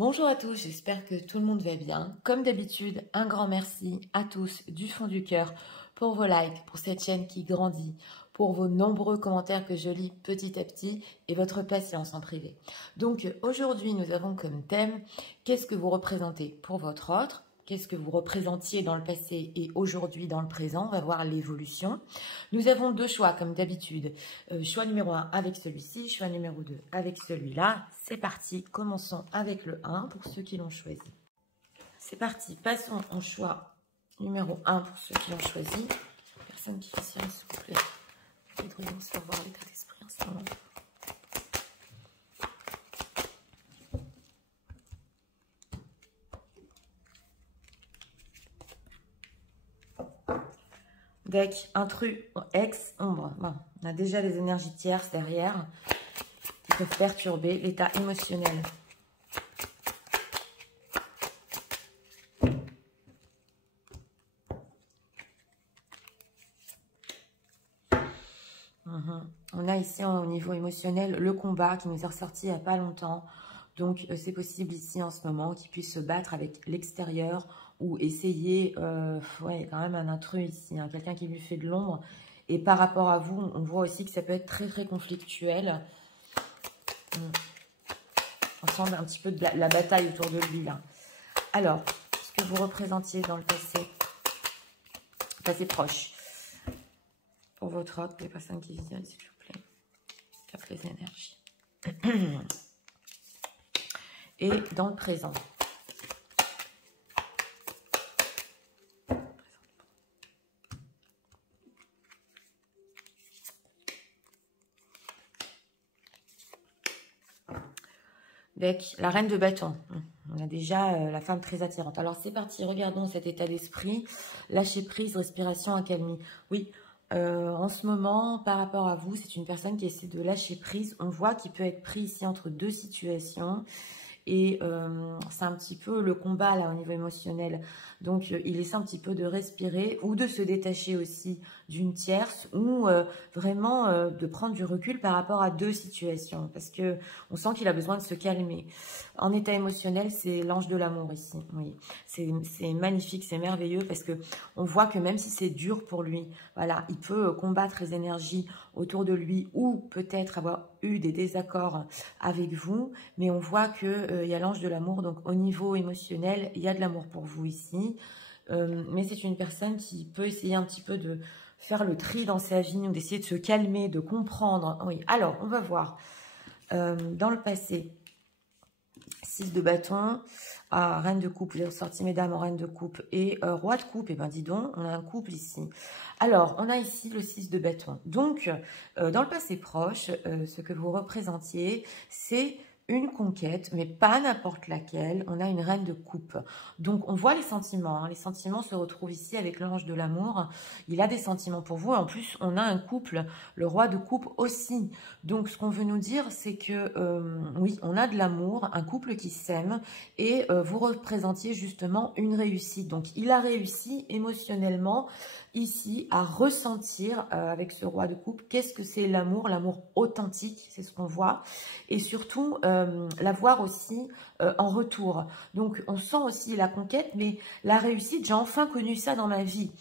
Bonjour à tous, j'espère que tout le monde va bien. Comme d'habitude, un grand merci à tous du fond du cœur pour vos likes, pour cette chaîne qui grandit, pour vos nombreux commentaires que je lis petit à petit et votre patience en privé. Donc aujourd'hui, nous avons comme thème « Qu'est-ce que vous représentez pour votre autre ?» Qu'est-ce que vous représentiez dans le passé et aujourd'hui dans le présent? On va voir l'évolution. Nous avons deux choix comme d'habitude. Choix numéro 1 avec celui-ci, choix numéro 2 avec celui-là. C'est parti, commençons avec le 1 pour ceux qui l'ont choisi. C'est parti, passons au choix numéro 1 pour ceux qui l'ont choisi. Personne qui s'y s'il vous plaît. Voudrions savoir l'état d'esprit en ce moment. Deck, intrus, ex, ombre. Bon, on a déjà les énergies tierces derrière qui peuvent perturber l'état émotionnel. On a ici au niveau émotionnel le combat qui nous est ressorti il n'y a pas longtemps. Donc c'est possible ici en ce moment qu'il puisse se battre avec l'extérieur ou essayer, ouais, quand même un intrus ici, hein, quelqu'un qui lui fait de l'ombre. Et par rapport à vous, on voit aussi que ça peut être très très conflictuel. On sent un petit peu de la bataille autour de lui là. Alors, ce que vous représentiez dans le passé proche, pour votre autre, les personnes qui viennent, s'il vous plaît, capte les énergies. Et dans le présent. Avec la reine de bâton. On a déjà la femme très attirante. Alors c'est parti, regardons cet état d'esprit. Lâcher prise, respiration, accalmie. Oui, en ce moment, par rapport à vous, c'est une personne qui essaie de lâcher prise. On voit qu'il peut être pris ici entre deux situations. Et c'est un petit peu le combat là au niveau émotionnel. Donc il essaie un petit peu de respirer ou de se détacher aussi d'une tierce ou vraiment de prendre du recul par rapport à deux situations. Parce que on sent qu'il a besoin de se calmer. En état émotionnel, c'est l'ange de l'amour ici. Oui, c'est magnifique, c'est merveilleux parce que on voit que même si c'est dur pour lui, voilà, il peut combattre les énergies autour de lui ou peut-être avoir eu des désaccords avec vous, mais on voit que y a l'ange de l'amour, donc au niveau émotionnel, il y a de l'amour pour vous ici, mais c'est une personne qui peut essayer un petit peu de faire le tri dans sa vie, ou d'essayer de se calmer, de comprendre. Oui, alors, on va voir. Dans le passé, 6 de bâton, reine de coupe, vous avez sorti mesdames en reine de coupe et roi de coupe, et ben dis donc, on a un couple ici. Alors, on a ici le 6 de bâton. Donc, dans le passé proche, ce que vous représentiez, c'est une conquête, mais pas n'importe laquelle. On a une reine de coupe. Donc, on voit les sentiments. Hein. Les sentiments se retrouvent ici avec l'ange de l'amour. Il a des sentiments pour vous. Et en plus, on a un couple, le roi de coupe aussi. Donc, ce qu'on veut nous dire, c'est que, oui, on a de l'amour, un couple qui s'aime. Et vous représentiez justement une réussite. Donc, il a réussi émotionnellement ici à ressentir avec ce roi de coupe qu'est-ce que c'est l'amour authentique, c'est ce qu'on voit, et surtout l'avoir aussi en retour. Donc on sent aussi la conquête, mais la réussite, j'ai enfin connu ça dans ma vie.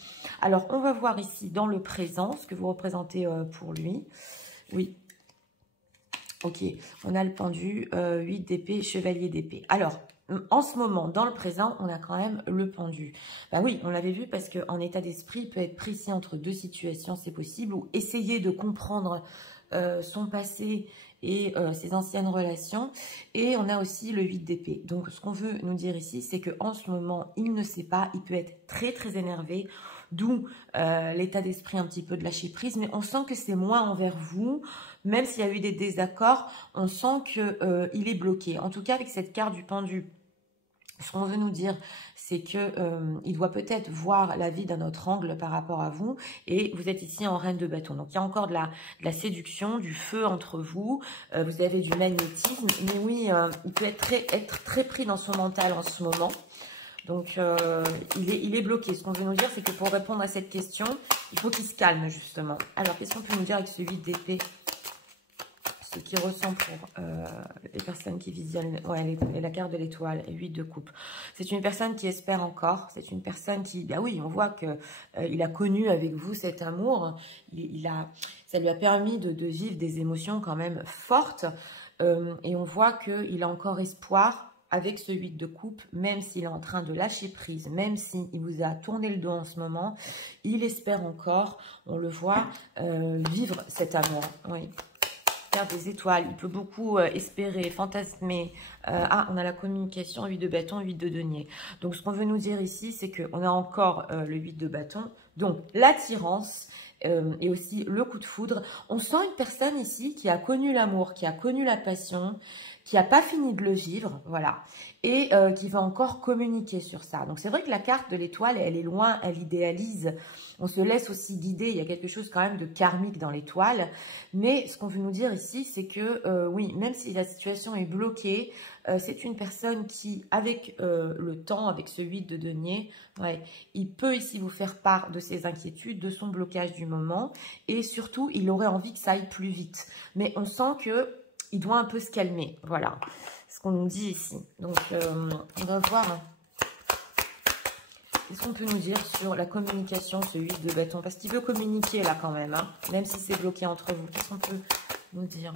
Alors on va voir ici dans le présent ce que vous représentez pour lui. Oui. Ok, on a le pendu, 8 d'épée, chevalier d'épée. Alors, en ce moment, dans le présent, on a quand même le pendu. Ben oui, on l'avait vu parce qu'en état d'esprit, il peut être pris ici entre deux situations, c'est possible, ou essayer de comprendre son passé et ses anciennes relations. Et on a aussi le 8 d'épée. Donc, ce qu'on veut nous dire ici, c'est qu'en ce moment, il ne sait pas, il peut être très, très énervé, d'où l'état d'esprit un petit peu de lâcher prise, mais on sent que c'est moins envers vous, même s'il y a eu des désaccords, on sent qu'il est bloqué. En tout cas, avec cette carte du pendu, ce qu'on veut nous dire, c'est que il doit peut-être voir la vie d'un autre angle par rapport à vous, et vous êtes ici en reine de bâton. Donc, il y a encore de la séduction, du feu entre vous, vous avez du magnétisme, mais oui, il peut être très pris dans son mental en ce moment. Donc, il est bloqué. Ce qu'on veut nous dire, c'est que pour répondre à cette question, il faut qu'il se calme, justement. Alors, qu'est-ce qu'on peut nous dire avec ce 8 d'épée ce qu'il ressent pour les personnes qui visionnent la carte de l'étoile et 8 de coupe. C'est une personne qui espère encore, c'est une personne qui, bah oui, on voit que il a connu avec vous cet amour, ça lui a permis de vivre des émotions quand même fortes, et on voit qu'il a encore espoir avec ce 8 de coupe, même s'il est en train de lâcher prise, même s'il vous a tourné le dos en ce moment, il espère encore, on le voit, vivre cet amour. Oui. Carte des étoiles, il peut beaucoup espérer, fantasmer. On a la communication, 8 de bâton, 8 de denier. Donc, ce qu'on veut nous dire ici, c'est qu'on a encore le 8 de bâton. Donc, l'attirance et aussi le coup de foudre. On sent une personne ici qui a connu l'amour, qui a connu la passion, qui n'a pas fini de le vivre, voilà, et qui va encore communiquer sur ça. Donc, c'est vrai que la carte de l'étoile, elle est loin, elle idéalise. On se laisse aussi guider, il y a quelque chose quand même de karmique dans l'étoile. Mais ce qu'on veut nous dire ici, c'est que, oui, même si la situation est bloquée, c'est une personne qui, avec le temps, avec ce 8 de denier, ouais, il peut ici vous faire part de ses inquiétudes, de son blocage du moment. Et surtout, il aurait envie que ça aille plus vite. Mais on sent que il doit un peu se calmer. Voilà ce qu'on nous dit ici. Donc, on va voir... Qu'est-ce qu'on peut nous dire sur la communication, ce 8 de bâton? Parce qu'il veut communiquer là quand même, hein, même si c'est bloqué entre vous. Qu'est-ce qu'on peut nous dire?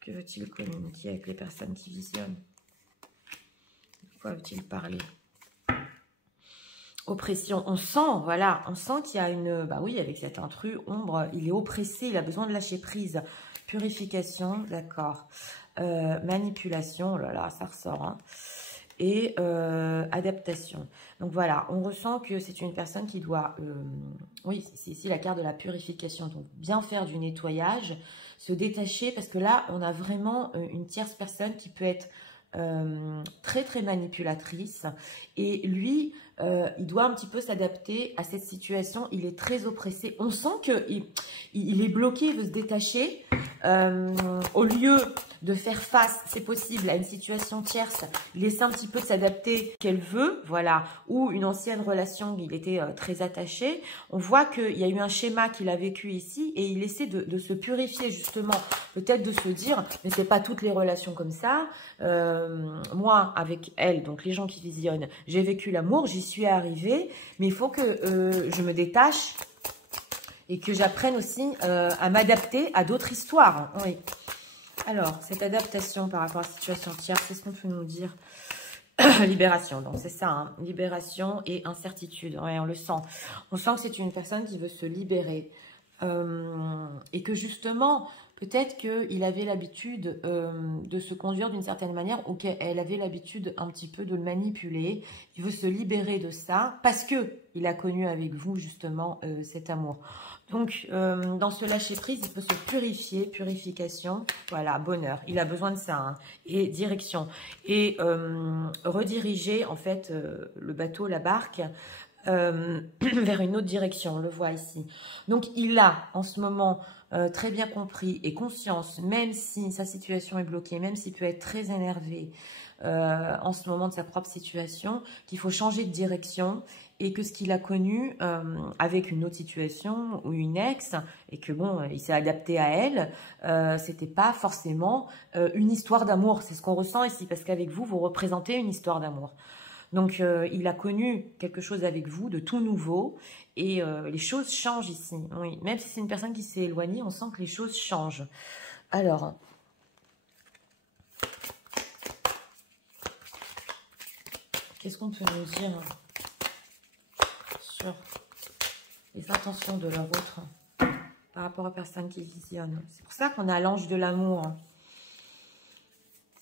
Que veut-il communiquer avec les personnes qui visionnent? De quoi veut-il parler? Oppression. On sent, voilà, on sent qu'il y a une... Bah oui, avec cet intrus, ombre, il est oppressé, il a besoin de lâcher prise. Purification, d'accord. Manipulation, oh là là, ça ressort, hein. Et adaptation. Donc voilà, on ressent que c'est une personne qui doit, oui, c'est ici la carte de la purification, donc bien faire du nettoyage, se détacher, parce que là, on a vraiment une tierce personne qui peut être très très manipulatrice, et lui, il doit un petit peu s'adapter à cette situation. Il est très oppressé, on sent qu'il est bloqué, il veut se détacher, au lieu de faire face, c'est possible, à une situation tierce, il essaie un petit peu de s'adapter qu'elle veut, voilà, ou une ancienne relation, il était très attaché. On voit qu'il y a eu un schéma qu'il a vécu ici, et il essaie de se purifier justement, peut-être de se dire, mais c'est pas toutes les relations comme ça, moi avec elle, donc les gens qui visionnent, j'ai vécu l'amour, j'y suis arrivée, mais il faut que je me détache et que j'apprenne aussi à m'adapter à d'autres histoires. Oui. Alors, cette adaptation par rapport à la situation tierce, c'est ce qu'on peut nous dire? Libération, donc c'est ça, hein, libération et incertitude. Ouais, on le sent. On sent que c'est une personne qui veut se libérer. Et que justement, peut-être qu'il avait l'habitude de se conduire d'une certaine manière, ou qu'elle avait l'habitude un petit peu de le manipuler. Il veut se libérer de ça parce que il a connu avec vous justement cet amour. Donc, dans ce lâcher-prise, il peut se purifier, purification, voilà, bonheur. Il a besoin de ça, hein, et direction. Et rediriger, en fait, le bateau, la barque, vers une autre direction, on le voit ici. Donc, il a, en ce moment, très bien compris et conscience, même si sa situation est bloquée, même s'il peut être très énervé en ce moment de sa propre situation, qu'il faut changer de direction, et que ce qu'il a connu avec une autre situation ou une ex, et que bon, il s'est adapté à elle, c'était pas forcément une histoire d'amour. C'est ce qu'on ressent ici, parce qu'avec vous, vous représentez une histoire d'amour. Donc, il a connu quelque chose avec vous de tout nouveau, et les choses changent ici. Oui, même si c'est une personne qui s'est éloignée, on sent que les choses changent. Alors, qu'est-ce qu'on peut nous dire sur les intentions de leur autre par rapport aux personnes qui visionnent? C'est pour ça qu'on a l'ange de l'amour,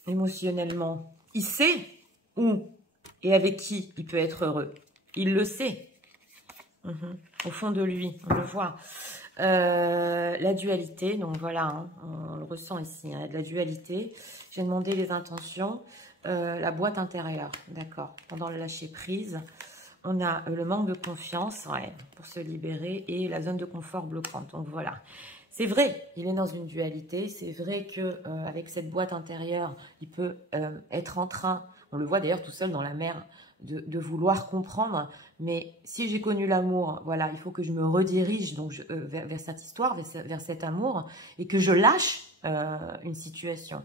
émotionnellement. Il sait où et avec qui il peut être heureux. Il le sait. Au fond de lui, on le voit. La dualité, donc voilà, hein, on le ressent ici, hein, de la dualité. J'ai demandé les intentions. La boîte intérieure, d'accord. Pendant le lâcher prise, on a le manque de confiance, ouais, pour se libérer, et la zone de confort bloquante. Donc voilà. C'est vrai, il est dans une dualité. C'est vrai que avec cette boîte intérieure, il peut être en train, on le voit d'ailleurs tout seul dans la mer de vouloir comprendre. Mais si j'ai connu l'amour, voilà, il faut que je me redirige donc vers cette histoire, vers cet amour, et que je lâche une situation.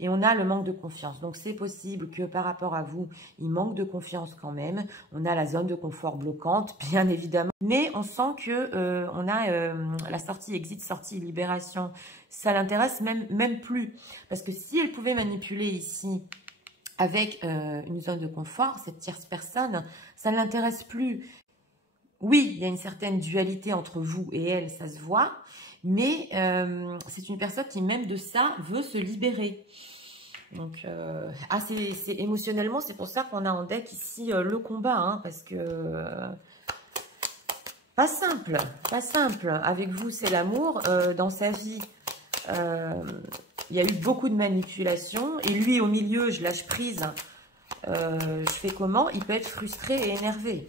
Et on a le manque de confiance. Donc c'est possible que par rapport à vous, il manque de confiance quand même. On a la zone de confort bloquante, bien évidemment. Mais on sent que on a la sortie, exit, sortie, libération. Ça l'intéresse même plus. Parce que si elle pouvait manipuler ici avec une zone de confort, cette tierce personne, ça ne l'intéresse plus. Oui, il y a une certaine dualité entre vous et elle, ça se voit, mais c'est une personne qui, même de ça, veut se libérer. Donc, c'est émotionnellement, c'est pour ça qu'on a en deck ici le combat, hein, parce que pas simple, pas simple. Avec vous, c'est l'amour. Dans sa vie, il y a eu beaucoup de manipulation. Et lui, au milieu, je lâche prise. Je fais comment? Il peut être frustré et énervé.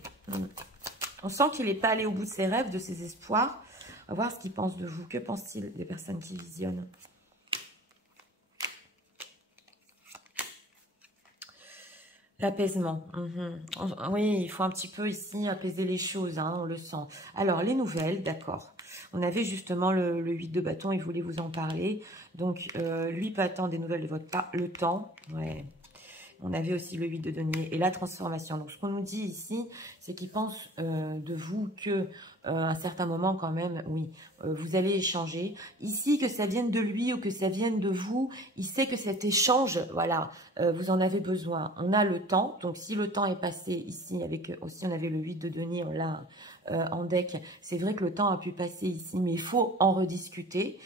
On sent qu'il n'est pas allé au bout de ses rêves, de ses espoirs. On va voir ce qu'il pense de vous. Que pense-t-il des personnes qui visionnent? L'apaisement. Oui, il faut un petit peu ici apaiser les choses, hein, on le sent. Alors, les nouvelles, d'accord. On avait justement le 8 de bâton, il voulait vous en parler. Donc, lui peut attendre des nouvelles de votre part. Le temps, ouais. On avait aussi le 8 de denier et la transformation. Donc, ce qu'on nous dit ici, c'est qu'il pense de vous que à un certain moment, quand même, oui, vous allez échanger. Ici, que ça vienne de lui ou que ça vienne de vous, il sait que cet échange, voilà, vous en avez besoin. On a le temps. Donc, si le temps est passé ici, avec aussi, on avait le 8 de denier, on l'a en deck. C'est vrai que le temps a pu passer ici, mais il faut en rediscuter.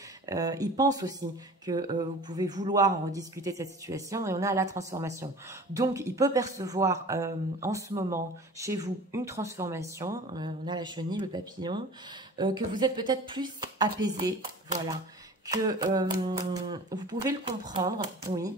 Il pense aussi que vous pouvez vouloir en rediscuter de cette situation et on a la transformation. Donc, il peut percevoir en ce moment chez vous une transformation. On a la chenille, le papillon, que vous êtes peut-être plus apaisé, voilà, que vous pouvez le comprendre, oui,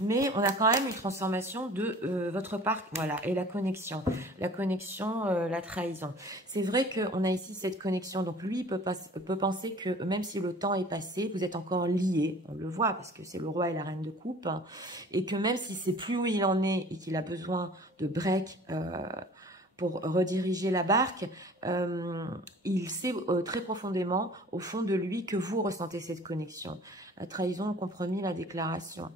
mais on a quand même une transformation de votre part, voilà, et la connexion, la trahison. C'est vrai qu'on a ici cette connexion, donc lui, il peut penser que même si le temps est passé, vous êtes encore liés, on le voit, parce que c'est le roi et la reine de coupe, hein, et que même s'il ne sait plus où il en est et qu'il a besoin de break pour rediriger la barque, il sait très profondément, au fond de lui, que vous ressentez cette connexion. La trahison, le compromis, la déclaration.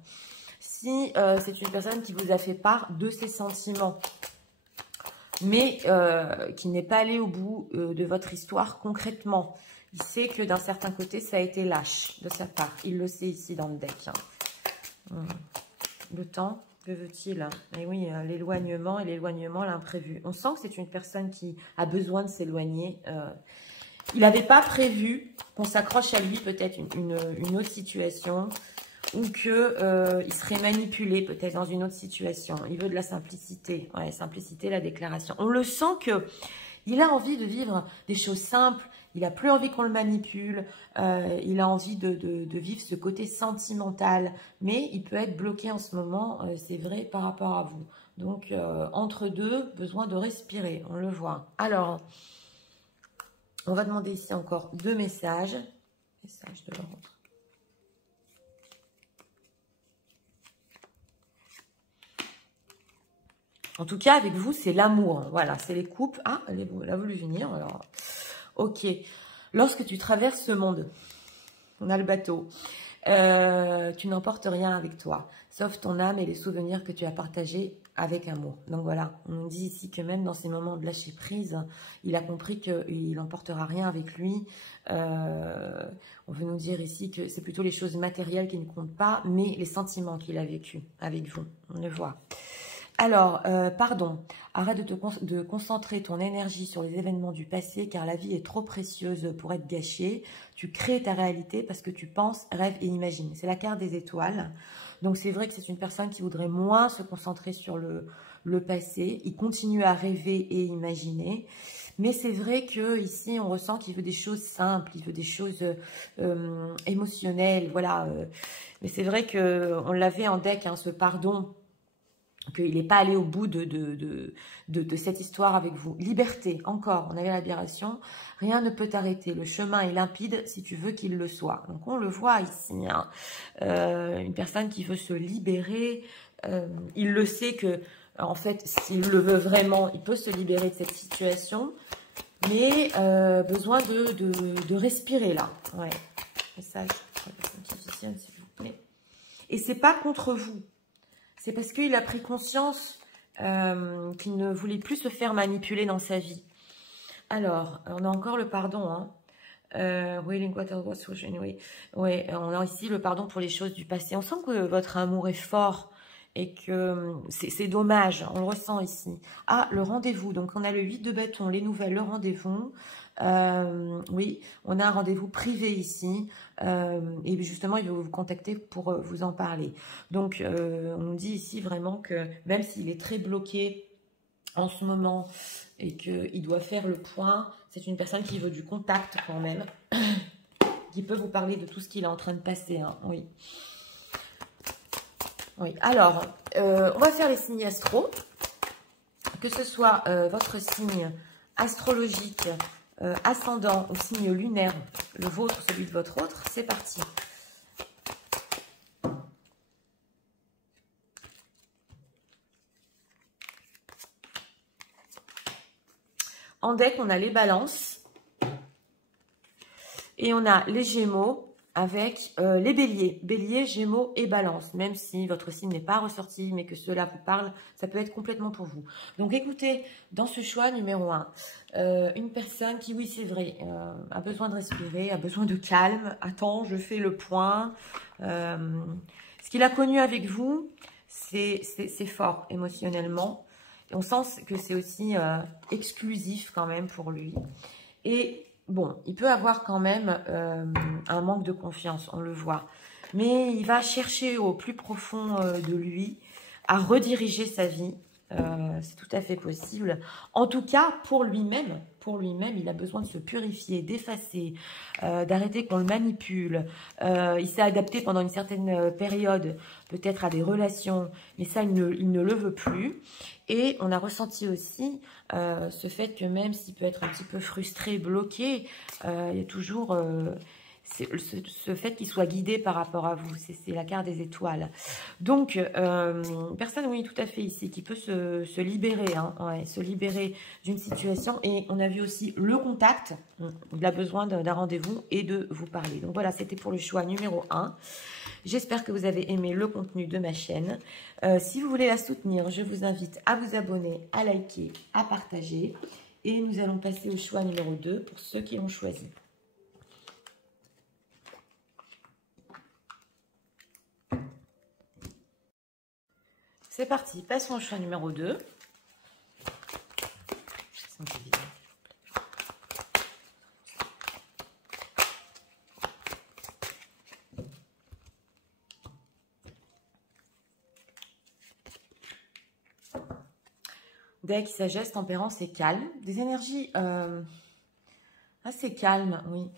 Si c'est une personne qui vous a fait part de ses sentiments, mais qui n'est pas allé au bout de votre histoire concrètement, il sait que d'un certain côté, ça a été lâche de sa part. Il le sait ici dans le deck. Hein. Le temps, que veut-il? Et oui, l'éloignement et l'éloignement, l'imprévu. On sent que c'est une personne qui a besoin de s'éloigner. Il n'avait pas prévu qu'on s'accroche à lui, peut-être une autre situation, ou qu'il serait manipulé peut-être dans une autre situation. Il veut de la simplicité. Ouais, simplicité, la déclaration. On le sent qu'il a envie de vivre des choses simples. Il n'a plus envie qu'on le manipule. Il a envie de vivre ce côté sentimental. Mais il peut être bloqué en ce moment, c'est vrai, par rapport à vous. Donc, entre deux, besoin de respirer. On le voit. Alors, on va demander ici encore 2 messages. Message de l'ordre. En tout cas, avec vous, c'est l'amour. Voilà, c'est les couples. Ah, elle a voulu venir. Alors, ok. Lorsque tu traverses ce monde, on a le bateau. Tu n'emportes rien avec toi, sauf ton âme et les souvenirs que tu as partagés avec amour. Donc voilà, on nous dit ici que même dans ces moments de lâcher prise, il a compris qu'il n'emportera rien avec lui. On veut nous dire ici que c'est plutôt les choses matérielles qui ne comptent pas, mais les sentiments qu'il a vécu avec vous. On le voit. Alors, pardon, arrête de concentrer ton énergie sur les événements du passé car la vie est trop précieuse pour être gâchée. Tu crées ta réalité parce que tu penses, rêves et imagines. C'est la carte des étoiles. Donc, c'est vrai que c'est une personne qui voudrait moins se concentrer sur le passé. Il continue à rêver et imaginer. Mais c'est vrai qu'ici, on ressent qu'il veut des choses simples, il veut des choses émotionnelles. Voilà. Mais c'est vrai qu'on l'avait en deck, hein, ce pardon, qu'il n'est pas allé au bout de cette histoire avec vous. Liberté, encore, on avait l'aberration. Rien ne peut t'arrêter. Le chemin est limpide si tu veux qu'il le soit. Donc, on le voit ici. Hein. Une personne qui veut se libérer. Il le sait que En fait, s'il le veut vraiment, il peut se libérer de cette situation. Mais besoin de respirer là. Ouais. Message pour la personne qui visionne, s'il vous plaît. Et c'est pas contre vous. C'est parce qu'il a pris conscience qu'il ne voulait plus se faire manipuler dans sa vie. Alors, on a encore le pardon. Hein. Oui, on a ici le pardon pour les choses du passé. On sent que votre amour est fort et que c'est dommage. On le ressent ici. Ah, le rendez-vous. Donc, on a le 8 de bâton, les nouvelles, le rendez-vous. Oui, on a un rendez-vous privé ici. Et justement, il veut vous contacter pour vous en parler. Donc, on nous dit ici vraiment que même s'il est très bloqué en ce moment et qu'il doit faire le point, c'est une personne qui veut du contact quand même, qui peut vous parler de tout ce qu'il est en train de passer. Hein. Oui. Oui. Alors, on va faire les signes astro, que ce soit votre signe astrologique, ascendant ou signe lunaire, le vôtre, celui de votre autre. C'est parti. En deck, on a les balances et on a les gémeaux avec les béliers. Bélier, gémeaux et balance. Même si votre signe n'est pas ressorti, mais que cela vous parle, ça peut être complètement pour vous. Donc écoutez, dans ce choix numéro 1, une personne qui, oui c'est vrai, a besoin de respirer, a besoin de calme. Attends, je fais le point. Ce qu'il a connu avec vous, c'est fort émotionnellement. Et on sent que c'est aussi exclusif quand même pour lui. Et bon, il peut avoir quand même un manque de confiance, on le voit. Mais il va chercher au plus profond de lui à rediriger sa vie. C'est tout à fait possible. En tout cas, pour lui-même, il a besoin de se purifier, d'effacer, d'arrêter qu'on le manipule. Il s'est adapté pendant une certaine période, peut-être à des relations, mais ça, il ne le veut plus. Et on a ressenti aussi ce fait que même s'il peut être un petit peu frustré, bloqué, il y a toujours ce fait qu'il soit guidé par rapport à vous. C'est la carte des étoiles. Donc, personne, oui, tout à fait ici, qui peut se libérer, hein, ouais, se libérer d'une situation. Et on a vu aussi le contact. Il a besoin d'un rendez-vous et de vous parler. Donc voilà, c'était pour le choix numéro 1. J'espère que vous avez aimé le contenu de ma chaîne. Si vous voulez la soutenir, je vous invite à vous abonner, à liker, à partager. Et nous allons passer au choix numéro 2 pour ceux qui l'ont choisi. C'est parti, passons au choix numéro 2. Deck, sagesse, tempérance et calme. Des énergies assez calmes, oui.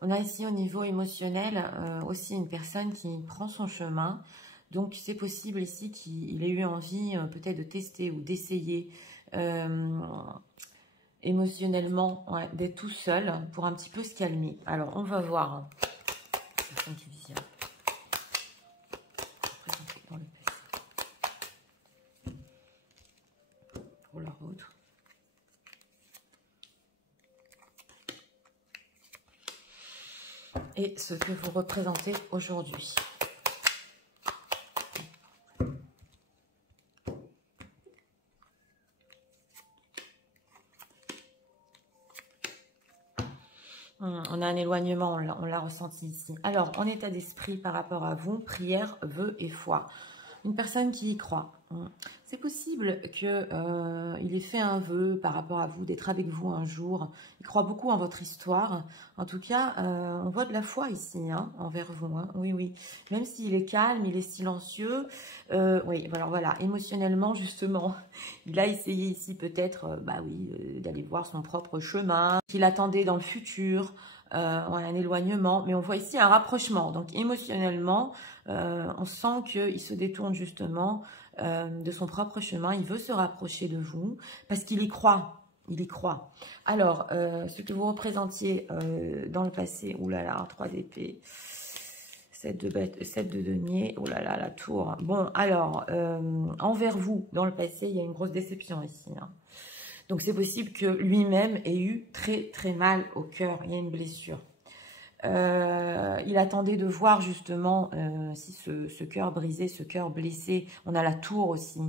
On a ici au niveau émotionnel aussi une personne qui prend son chemin. Donc c'est possible ici qu'il ait eu envie peut-être de tester ou d'essayer émotionnellement, ouais, d'être tout seul pour un petit peu se calmer. Alors on va voir. Hein. Personne qui visionne. Dans le passé. Pour leur autre. Et ce que vous représentez aujourd'hui. On a un éloignement, on l'a ressenti ici. Alors, en état d'esprit par rapport à vous, prière, vœux et foi. Une personne qui y croit. C'est possible qu'il ait fait un vœu par rapport à vous, d'être avec vous un jour. Il croit beaucoup en votre histoire. En tout cas, on voit de la foi ici, hein, envers vous. Hein. Oui, oui. Même s'il est calme, il est silencieux. Oui, alors voilà, émotionnellement, justement, il a essayé ici peut-être d'aller voir son propre chemin, qu'il attendait dans le futur. Un éloignement, mais on voit ici un rapprochement. Donc émotionnellement, On sent qu'il se détourne justement de son propre chemin. Il veut se rapprocher de vous parce qu'il y croit. Il y croit. Alors, ce que vous représentiez dans le passé, oulala, 3 d'épée, 7 de denier, oulala, la tour. Bon, alors, envers vous, dans le passé, il y a une grosse déception ici. Hein. Donc, c'est possible que lui-même ait eu très, très mal au cœur. Il y a une blessure. Il attendait de voir justement si ce cœur brisé, ce cœur blessé, on a la tour aussi.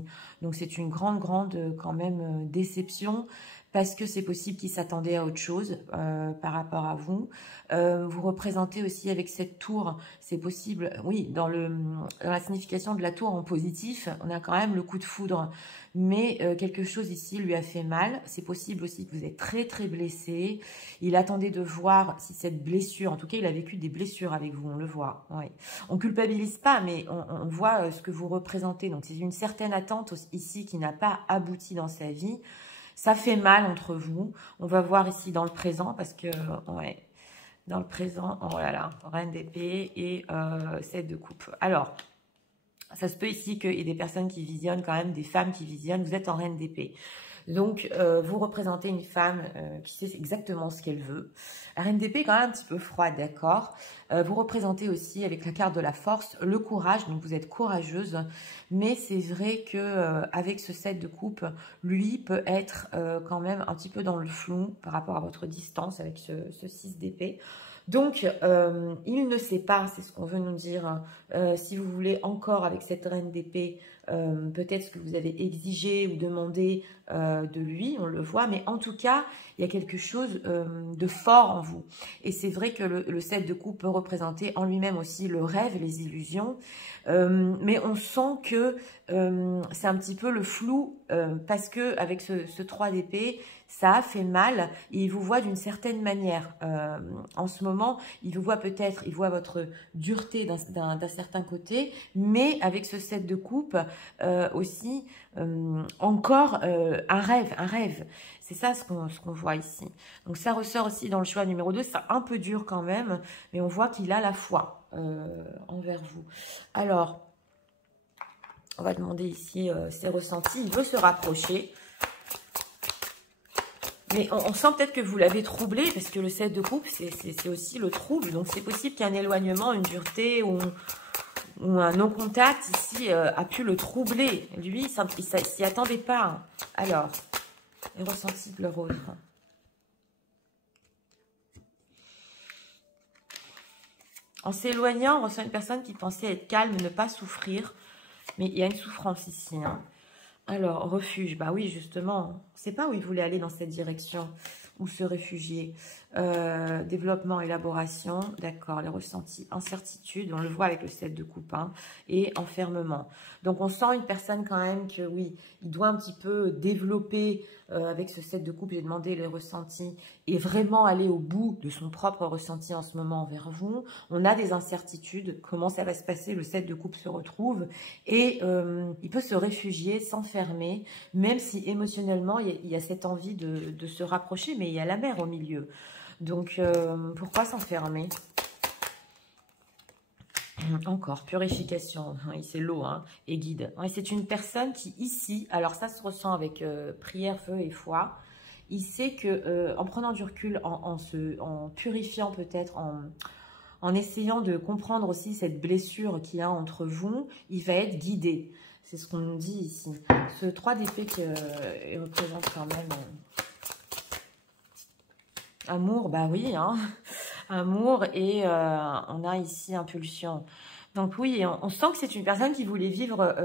Donc, c'est une grande, quand même, déception. Parce que c'est possible qu'il s'attendait à autre chose par rapport à vous. Vous représentez aussi avec cette tour, c'est possible, oui, dans la signification de la tour en positif, on a quand même le coup de foudre. Mais quelque chose ici lui a fait mal. C'est possible aussi que vous êtes très, très blessé. Il attendait de voir si cette blessure, en tout cas, il a vécu des blessures avec vous, on le voit. Ouais. On culpabilise pas, mais on voit ce que vous représentez. Donc, c'est une certaine attente ici qui n'a pas abouti dans sa vie. Ça fait mal entre vous. On va voir ici dans le présent parce que, ouais, dans le présent, oh là là, reine d'épée et 7 de coupe. Alors, ça se peut ici qu'il y ait des personnes qui visionnent quand même, des femmes qui visionnent. Vous êtes en reine d'épée. Donc, vous représentez une femme qui sait exactement ce qu'elle veut. La reine d'épée est quand même un petit peu froide, d'accord. Vous représentez aussi, avec la carte de la force, le courage. Donc, vous êtes courageuse. Mais c'est vrai que avec ce 7 de coupe, lui peut être quand même un petit peu dans le flou par rapport à votre distance avec ce 6 d'épée. Donc, il ne sait pas, c'est ce qu'on veut nous dire, si vous voulez encore avec cette reine d'épée, peut-être ce que vous avez exigé ou demandé de lui, on le voit, mais en tout cas, il y a quelque chose de fort en vous. Et c'est vrai que le 7 de coupe peut représenter en lui-même aussi le rêve, les illusions, mais on sent que c'est un petit peu le flou, parce que avec ce 3 d'épée, ça a fait mal et il vous voit d'une certaine manière. En ce moment, il vous voit peut-être, il voit votre dureté d'un certain côté, mais avec ce 7 de coupe aussi, encore un rêve. C'est ça ce qu'on voit ici. Donc ça ressort aussi dans le choix numéro 2, c'est un peu dur quand même, mais on voit qu'il a la foi envers vous. Alors, on va demander ici ses ressentis. Il veut se rapprocher. Mais on sent peut-être que vous l'avez troublé, parce que le 7 de coupe, c'est aussi le trouble. Donc, c'est possible qu'il y ait un éloignement, une dureté ou un non-contact ici a pu le troubler. Lui, il s'y attendait pas. Alors, les ressentis de leur autre. En s'éloignant, on ressent une personne qui pensait être calme, ne pas souffrir. Mais il y a une souffrance ici, hein. Alors, refuge, bah oui, justement, on ne sait pas où il voulait aller dans cette direction, où se réfugier. Développement, élaboration, d'accord, les ressentis, incertitude, on le voit avec le 7 de coupe, hein, et enfermement. Donc, on sent une personne quand même que, oui, il doit un petit peu développer avec ce 7 de coupe, j'ai demandé les ressentis, et vraiment aller au bout de son propre ressenti en ce moment envers vous. On a des incertitudes, comment ça va se passer, le 7 de coupe se retrouve, et il peut se réfugier, s'enfermer, même si émotionnellement, il y a cette envie de se rapprocher, mais il y a la mer au milieu. Donc, pourquoi s'enfermer? Encore, purification, c'est l'eau, hein, et guide. Ouais, c'est une personne qui, ici, alors ça se ressent avec prière, feu et foi, il sait que en prenant du recul, en purifiant peut-être, en essayant de comprendre aussi cette blessure qu'il y a entre vous, il va être guidé. C'est ce qu'on nous dit ici. Ce 3 d'épée qui représente quand même... amour, bah oui, hein. Amour et on a ici impulsion. Donc oui, on sent que c'est une personne qui voulait vivre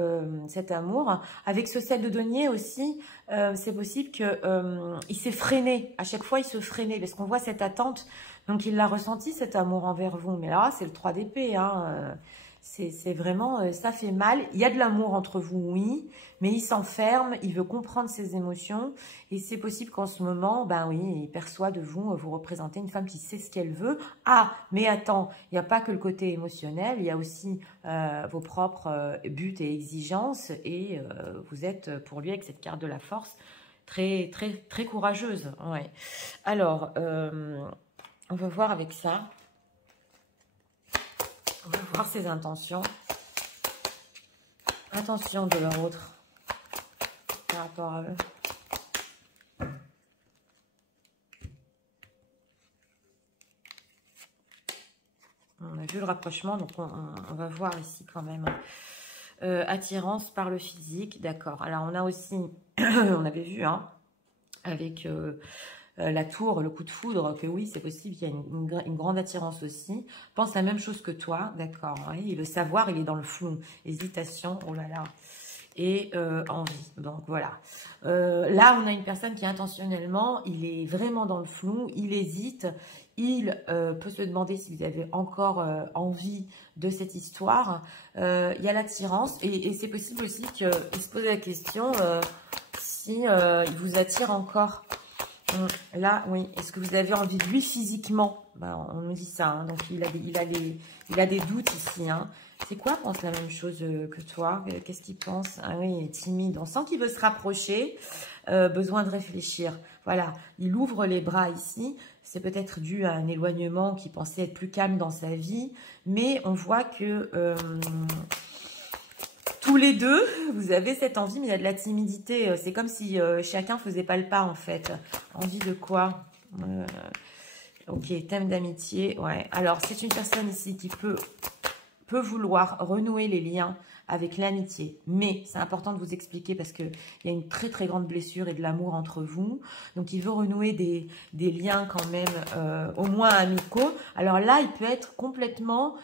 cet amour. Avec ce 7 de denier aussi, c'est possible qu'il s'est freiné. À chaque fois, il se freinait parce qu'on voit cette attente. Donc il l'a ressenti, cet amour envers vous. Mais là, c'est le 3 d'épée, hein. C'est vraiment, ça fait mal. Il y a de l'amour entre vous, oui, mais il s'enferme, il veut comprendre ses émotions. Et c'est possible qu'en ce moment, ben oui, il perçoit de vous, vous représentez une femme qui sait ce qu'elle veut. Ah, mais attends, il n'y a pas que le côté émotionnel, il y a aussi vos propres buts et exigences. Et vous êtes, pour lui, avec cette carte de la force, très, très, très courageuse. Ouais. Alors, on va voir avec ça. On va voir ses intentions. Attention de leur autre par rapport à eux. On a vu le rapprochement, donc on va voir ici quand même. Attirance par le physique, d'accord. Alors on a aussi, on avait vu, hein, avec la tour, le coup de foudre, que oui, c'est possible qu'il y ait une grande attirance aussi. Pense la même chose que toi, d'accord. Oui, et le savoir, il est dans le flou. Hésitation, oh là là. Et envie, donc voilà. Là, on a une personne qui intentionnellement, il est vraiment dans le flou, il hésite, il peut se demander si vous avez encore envie de cette histoire. Il y a l'attirance et c'est possible aussi qu'il se pose la question si il vous attire encore. Là, oui. Est-ce que vous avez envie de lui physiquement? Ben, on nous dit ça. Hein. Donc, il a des doutes ici. Hein. C'est quoi, pense la même chose que toi? Qu'est-ce qu'il pense? Ah oui, il est timide. On sent qu'il veut se rapprocher. Besoin de réfléchir. Voilà. Il ouvre les bras ici. C'est peut-être dû à un éloignement qui pensait être plus calme dans sa vie. Mais on voit que... tous les deux, vous avez cette envie, mais il y a de la timidité. C'est comme si chacun faisait pas le pas, en fait. Envie de quoi? Ok, thème d'amitié. Ouais. Alors, c'est une personne ici qui peut vouloir renouer les liens avec l'amitié. Mais c'est important de vous expliquer parce qu'il y a une très, très grande blessure et de l'amour entre vous. Donc, il veut renouer des liens quand même au moins amicaux. Alors là, il peut être complètement...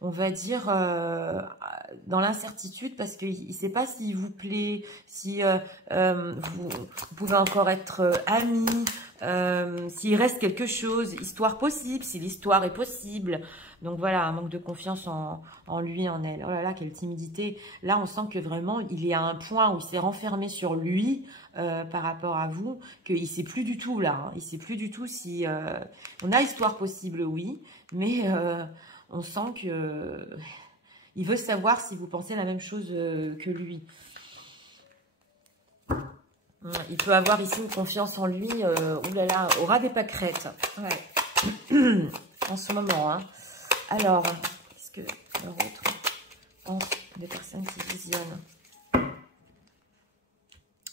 on va dire, dans l'incertitude parce qu'il ne sait pas s'il vous plaît, si vous pouvez encore être amis, s'il reste quelque chose, histoire possible, si l'histoire est possible. Donc voilà, un manque de confiance en lui, en elle. Oh là là, quelle timidité. Là, on sent que vraiment, il est à un point où il s'est renfermé sur lui par rapport à vous, qu'il ne sait plus du tout là. Hein. Il ne sait plus du tout si... on a histoire possible, oui, mais... on sent que il veut savoir si vous pensez la même chose que lui. Il peut avoir ici une confiance en lui, oulala, au ras des pâquerettes. Ouais. En ce moment. Hein. Alors, qu'est-ce que leur autre pense des personnes qui visionnent?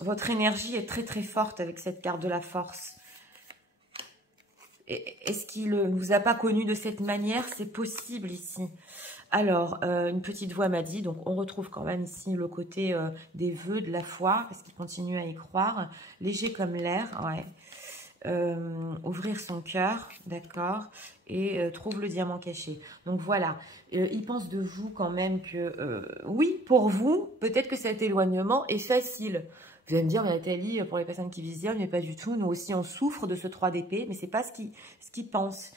Votre énergie est très très forte avec cette carte de la force. Est-ce qu'il ne vous a pas connu de cette manière? C'est possible ici. Alors, une petite voix m'a dit, donc on retrouve quand même ici le côté des vœux, de la foi, parce qu'il continue à y croire. Léger comme l'air, ouais. Ouvrir son cœur, d'accord, et trouve le diamant caché. Donc voilà, il pense de vous quand même que, oui, pour vous, peut-être que cet éloignement est facile. Vous allez me dire, mais Nathalie, pour les personnes qui visionnent, mais pas du tout. Nous aussi, on souffre de ce 3 d'épée, mais c'est pas ce qu'il pense.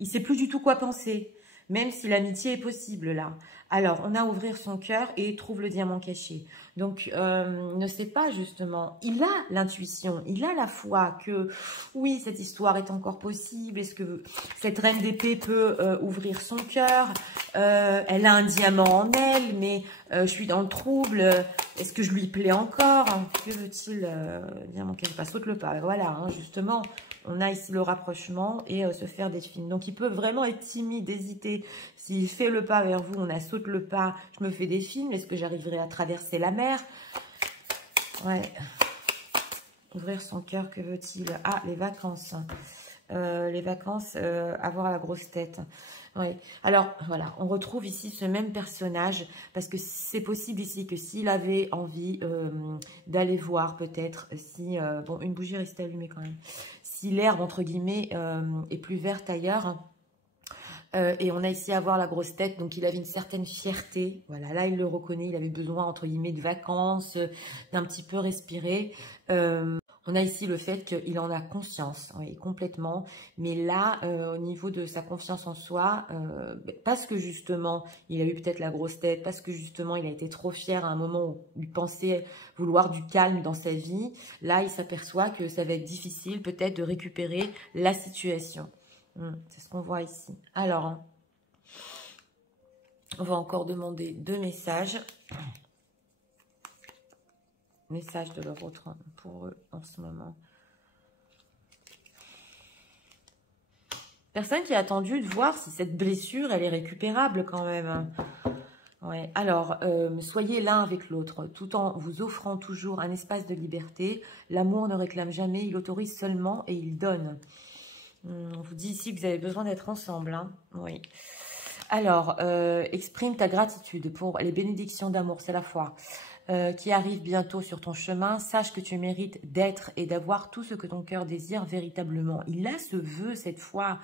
Il sait plus du tout quoi penser, même si l'amitié est possible là. Alors, on a ouvrir son cœur et trouve le diamant caché. Donc, ne sait pas justement. Il a l'intuition, il a la foi que, oui, cette histoire est encore possible. Est-ce que cette reine d'épée peut ouvrir son cœur? Elle a un diamant en elle, mais je suis dans le trouble. Est-ce que je lui plais encore? Que veut-il diamant caché? Pas saute le pas. Voilà, hein, justement. On a ici le rapprochement et se faire des films. Donc, il peut vraiment être timide, hésiter. S'il fait le pas vers vous, on a saute le pas, je me fais des films. Est-ce que j'arriverai à traverser la mer? Ouais. Ouvrir son cœur, que veut-il? Ah, les vacances. Les vacances, avoir la grosse tête. Oui. Alors, voilà, on retrouve ici ce même personnage parce que c'est possible ici que s'il avait envie d'aller voir peut-être si... bon, une bougie reste allumée quand même. Si l'herbe, entre guillemets, est plus verte ailleurs... et on a ici à voir la grosse tête, donc il avait une certaine fierté. Voilà, là il le reconnaît, il avait besoin entre guillemets de vacances, d'un petit peu respirer. On a ici le fait qu'il en a conscience, oui, complètement. Mais là, au niveau de sa confiance en soi, parce que justement, il a eu peut-être la grosse tête, parce que justement, il a été trop fier à un moment où il pensait vouloir du calme dans sa vie, là, il s'aperçoit que ça va être difficile peut-être de récupérer la situation. C'est ce qu'on voit ici. Alors, hein, on va encore demander 2 messages. Message de leur autre pour eux en ce moment. Personne qui a attendu de voir si cette blessure, elle est récupérable quand même. Ouais. Alors, soyez l'un avec l'autre, tout en vous offrant toujours un espace de liberté. L'amour ne réclame jamais, il autorise seulement et il donne. On vous dit ici que vous avez besoin d'être ensemble. Hein. Oui. Alors, exprime ta gratitude pour les bénédictions d'amour, c'est la foi, qui arrivent bientôt sur ton chemin. Sache que tu mérites d'être et d'avoir tout ce que ton cœur désire véritablement. Il a ce vœu cette fois,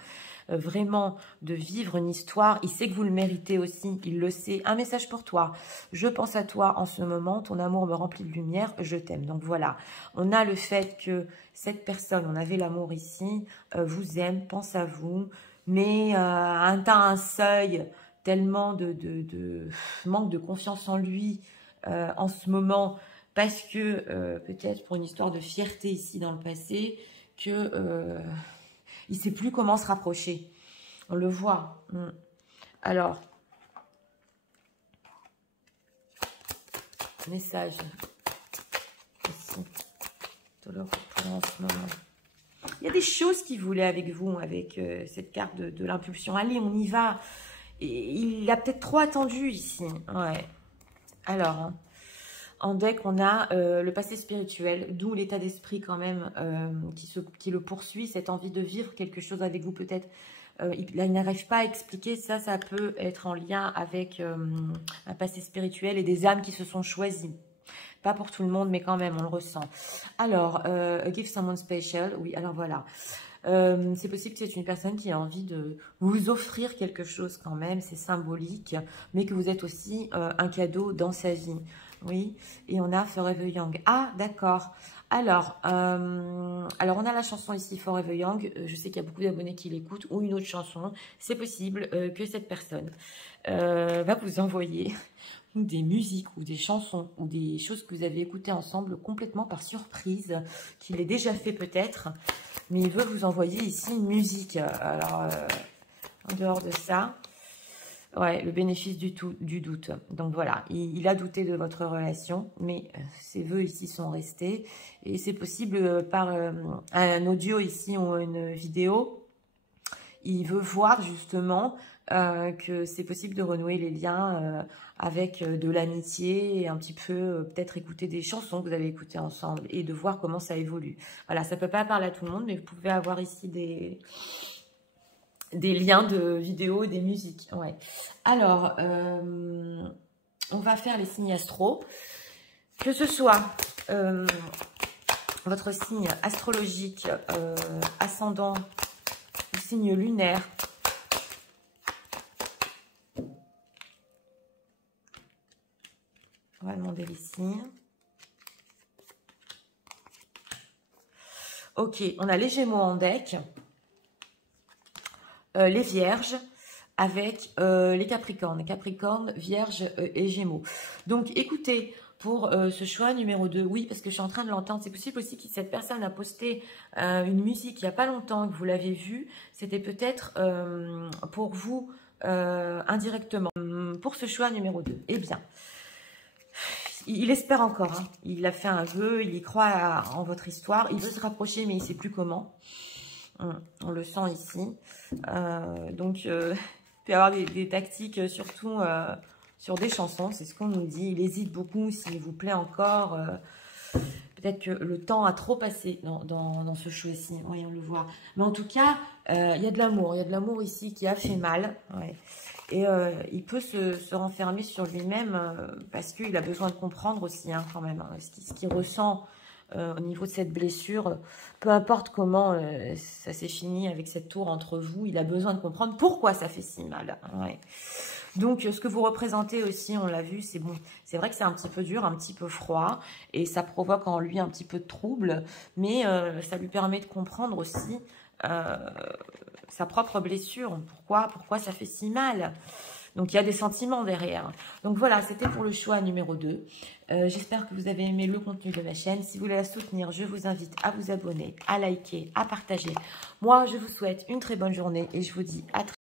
vraiment, de vivre une histoire. Il sait que vous le méritez aussi, il le sait. Un message pour toi. Je pense à toi en ce moment, ton amour me remplit de lumière, je t'aime. Donc voilà, on a le fait que cette personne, on avait l'amour ici, vous aime, pense à vous, mais atteint un seuil tellement de manque de confiance en lui en ce moment, parce que peut-être pour une histoire de fierté ici dans le passé, que il ne sait plus comment se rapprocher. On le voit. Alors, message ici. En ce moment. Il y a des choses qu'il voulait avec vous, avec cette carte de l'impulsion. Allez, on y va. Et il a peut-être trop attendu ici. Ouais. Alors, hein, en deck, on a le passé spirituel, d'où l'état d'esprit quand même qui le poursuit, cette envie de vivre quelque chose avec vous peut-être. Il n'arrive pas à expliquer, ça peut être en lien avec un passé spirituel et des âmes qui se sont choisies. Pas pour tout le monde, mais quand même, on le ressent. Alors, give someone special. Oui, alors voilà. C'est possible que c'est une personne qui a envie de vous offrir quelque chose quand même. C'est symbolique, mais que vous êtes aussi un cadeau dans sa vie. Oui, et on a Forever Young. Ah, d'accord. Alors, on a la chanson ici, Forever Young. Je sais qu'il y a beaucoup d'abonnés qui l'écoutent, ou une autre chanson. C'est possible que cette personne va vous envoyer des musiques ou des chansons ou des choses que vous avez écoutées ensemble complètement par surprise, qu'il ait déjà fait peut-être, mais il veut vous envoyer ici une musique. Alors, en dehors de ça, ouais, le bénéfice du doute. Donc voilà, il a douté de votre relation, mais ses vœux ici sont restés. Et c'est possible par un audio ici ou une vidéo, il veut voir justement que c'est possible de renouer les liens avec de l'amitié et un petit peu peut-être écouter des chansons que vous avez écoutées ensemble et de voir comment ça évolue. Voilà, ça ne peut pas parler à tout le monde, mais vous pouvez avoir ici des liens de vidéos, des musiques. Ouais. Alors, on va faire les signes astro. Que ce soit votre signe astrologique, ascendant, ou signe lunaire, on va demander les signes. Ok, on a les Gémeaux en deck, les Vierges, avec les Capricornes. Capricorne, Vierge et Gémeaux. Donc, écoutez, pour ce choix numéro 2, oui, parce que je suis en train de l'entendre. C'est possible aussi que cette personne a posté une musique il n'y a pas longtemps, que vous l'avez vue. C'était peut-être pour vous indirectement. Pour ce choix numéro 2, eh bien, il espère encore. Hein. Il a fait un vœu, il y croit en votre histoire. Il veut se rapprocher, mais il ne sait plus comment. On le sent ici. Donc, il peut y avoir des tactiques, surtout sur des chansons. C'est ce qu'on nous dit. Il hésite beaucoup s'il vous plaît encore. Peut-être que le temps a trop passé dans ce choix-ci. Oui, on le voit. Mais en tout cas, il y a de l'amour. Il y a de l'amour ici qui a fait mal. Ouais. Et il peut se renfermer sur lui-même parce qu'il a besoin de comprendre aussi, hein, quand même, hein, ce qu'il ressent au niveau de cette blessure. Peu importe comment ça s'est fini avec cette tour entre vous, il a besoin de comprendre pourquoi ça fait si mal. Ouais. Donc, ce que vous représentez aussi, on l'a vu, c'est bon. C'est vrai que c'est un petit peu dur, un petit peu froid, et ça provoque en lui un petit peu de trouble, mais ça lui permet de comprendre aussi sa propre blessure. Pourquoi ça fait si mal? Donc, il y a des sentiments derrière. Donc, voilà, c'était pour le choix numéro 2. J'espère que vous avez aimé le contenu de ma chaîne. Si vous voulez la soutenir, je vous invite à vous abonner, à liker, à partager. Moi, je vous souhaite une très bonne journée et je vous dis à très bientôt.